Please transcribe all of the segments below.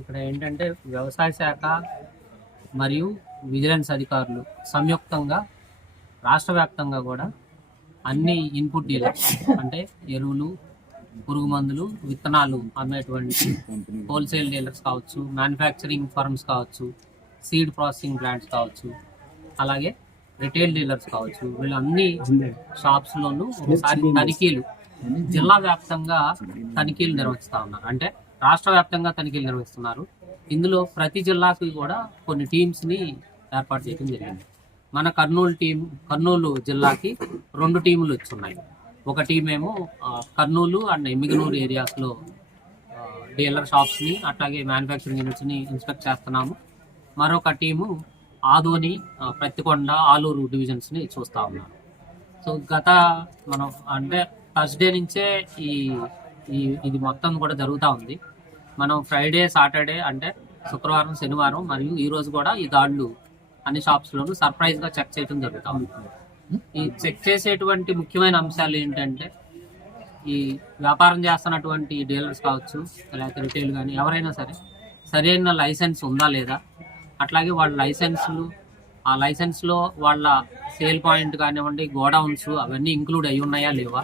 ఇక్కడ ఏంటంటే వ్యవసాయ శాఖ మరియు విజిలెన్స్ అధికారులు సంయుక్తంగా రాష్ట్ర వ్యాప్తంగా కూడా అన్ని ఇన్పుట్ డీలర్స్ అంటే ఎరువులు పురుగు మందులు విత్తనాలు అమ్మేటువంటి హోల్సేల్ డీలర్స్ కావచ్చు మ్యానుఫ్యాక్చరింగ్ ఫర్మ్స్ కావచ్చు సీడ్ ప్రాసెసింగ్ ప్లాంట్స్ కావచ్చు అలాగే రిటైల్ డీలర్స్ కావచ్చు. వీళ్ళన్ని షాప్స్లోనూ ఒకసారి తనిఖీలు జిల్లా వ్యాప్తంగా తనిఖీలు నిర్వహిస్తా ఉన్నారు. అంటే రాష్ట్ర వ్యాప్తంగా తనిఖీలు నిర్వహిస్తున్నారు. ఇందులో ప్రతి జిల్లాకి కూడా కొన్ని టీమ్స్ని ఏర్పాటు చేయడం జరిగింది. మన కర్నూలు టీం కర్నూలు జిల్లాకి రెండు టీములు వచ్చున్నాయి ఒక టీం ఏమో కర్నూలు అండ్ ఎమ్మిగనూరు ఏరియాస్లో డీలర్ షాప్స్ని అట్లాగే మ్యానుఫ్యాక్చరింగ్ యూనిట్స్ని ఇన్స్పెక్ట్ చేస్తున్నాము. మరొక టీము ఆదోని ప్రత్తికొండ ఆలూరు డివిజన్స్ని చూస్తూ చూస్తా ఉన్నాము సో గత మనం అంటే థర్స్డే నుంచే ఈ ఈ ఇది మొత్తం కూడా జరుగుతూ ఉంది. మనం ఫ్రైడే సాటర్డే అంటే శుక్రవారం శనివారం మరియు ఈ రోజు కూడా ఈ దాడులు అన్ని షాప్స్ సర్ప్రైజ్గా చెక్ చేయడం జరుగుతూ ఉంటుంది ఈ చెక్ చేసేటువంటి ముఖ్యమైన అంశాలు ఏంటంటే ఈ వ్యాపారం చేస్తున్నటువంటి డీలర్స్ కావచ్చు లేకపోతే రిటైల్ కానీ ఎవరైనా సరే సరైన లైసెన్స్ ఉందా లేదా? అట్లాగే వాళ్ళ లైసెన్స్లు ఆ లైసెన్స్లో వాళ్ళ సేల్ పాయింట్ కానివ్వండి గోడౌన్స్ అవన్నీ ఇంక్లూడ్ అయి ఉన్నాయా లేవా?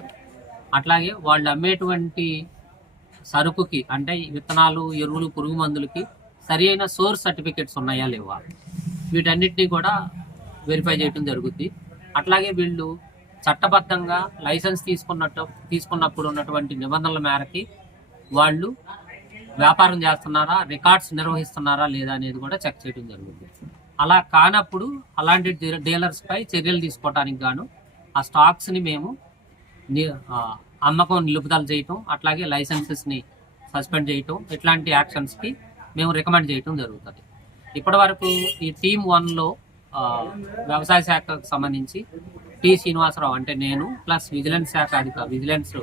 అట్లాగే వాళ్ళు అమ్మేటువంటి సరుకుకి అంటే విత్తనాలు ఎరువులు పురుగు మందులకి సరి అయిన సోర్స్ సర్టిఫికెట్స్ ఉన్నాయా లేవా? వీటన్నిటినీ కూడా వెరిఫై చేయడం జరుగుద్ది. అట్లాగే వీళ్ళు చట్టబద్ధంగా లైసెన్స్ తీసుకున్నట్టు తీసుకున్నప్పుడు ఉన్నటువంటి నిబంధనల మేరకి వాళ్ళు వ్యాపారం చేస్తున్నారా రికార్డ్స్ నిర్వహిస్తున్నారా లేదా అనేది కూడా చెక్ చేయడం జరుగుతుంది అలా కానప్పుడు అలాంటి డీ- చర్యలు తీసుకోవడానికి గాను ఆ స్టాక్స్ని మేము అమ్మకం నిలుపుదల చేయటం అట్లాగే లైసెన్సెస్ని సస్పెండ్ చేయటం ఇట్లాంటి యాక్షన్స్కి మేము రికమెండ్ చేయటం జరుగుతుంది. ఇప్పటి వరకు ఈ టీమ్ వన్లో వ్యవసాయ శాఖకు సంబంధించి టి శ్రీనివాసరావు అంటే నేను ప్లస్ విజిలెన్స్ శాఖ అధికారి విజిలెన్స్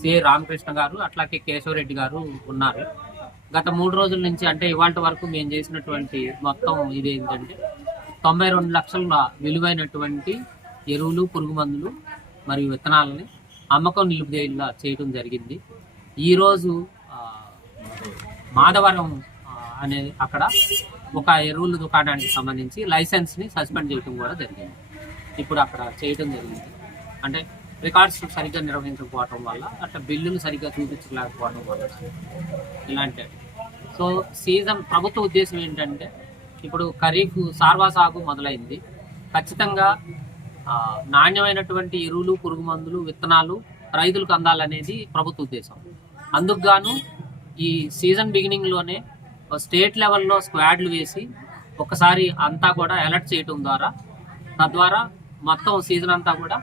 సిఐ రామకృష్ణ గారు అట్లాగే కేశవరెడ్డి గారు ఉన్నారు. గత మూడు రోజుల నుంచి అంటే ఇవాళ వరకు మేము చేసినటువంటి మొత్తం ఇది ఏంటంటే తొంభై రెండు లక్షల విలువైనటువంటి ఎరువులు పురుగు మందులు మరియు విత్తనాలని అమ్మకం నిలుపుదేలా చేయడం జరిగింది. ఈరోజు మాధవరం అనే అక్కడ ఒక ఎరువుల దుకాణానికి సంబంధించి లైసెన్స్ని సస్పెండ్ చేయడం కూడా జరిగింది. ఇప్పుడు అక్కడ చేయడం జరిగింది. అంటే రికార్డ్స్ సరిగ్గా నిర్వహించకపోవడం వల్ల అట్లా బిల్లులు సరిగ్గా చూపించలేకపోవడం వల్ల ఇలాంటి సో సీజన్ ప్రభుత్వ ఉద్దేశం ఏంటంటే ఇప్పుడు ఖరీఫ్ సార్వా సాగు మొదలైంది. ఖచ్చితంగా నాణ్యమైనటువంటి ఎరువులు పురుగు మందులు విత్తనాలు రైతులకు అందాలనేది ప్రభుత్వ ఉద్దేశం. అందుకు గాను ఈ సీజన్ బిగినింగ్లోనే స్టేట్ లెవెల్లో స్క్వాడ్లు వేసి ఒకసారి అంతా కూడా అలర్ట్ చేయటం ద్వారా తద్వారా మొత్తం సీజన్ అంతా కూడా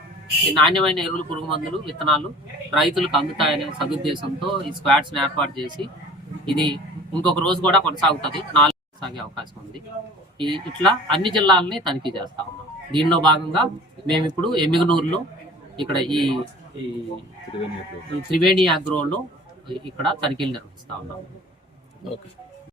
ఈ నాణ్యమైన ఎరువులు పురుగు మందులు విత్తనాలు రైతులకు అందుతాయనే సదుద్దేశంతో ఈ స్క్వాడ్స్ని ఏర్పాటు చేసి ఇది ఇంకొక రోజు కూడా కొనసాగుతుంది. నాలుగు సాగే అవకాశం ఉంది. ఈ ఇట్లా అన్ని జిల్లాలని తనిఖీ చేస్తా ఉన్నాం. దీనిలో భాగంగా మేము ఇప్పుడు ఎమ్మిగనూరులో ఇక్కడ ఈ త్రివేణి అగ్రోలో ఇక్కడ తనిఖీలు నిర్వహిస్తా ఉన్నాం. ఓకే.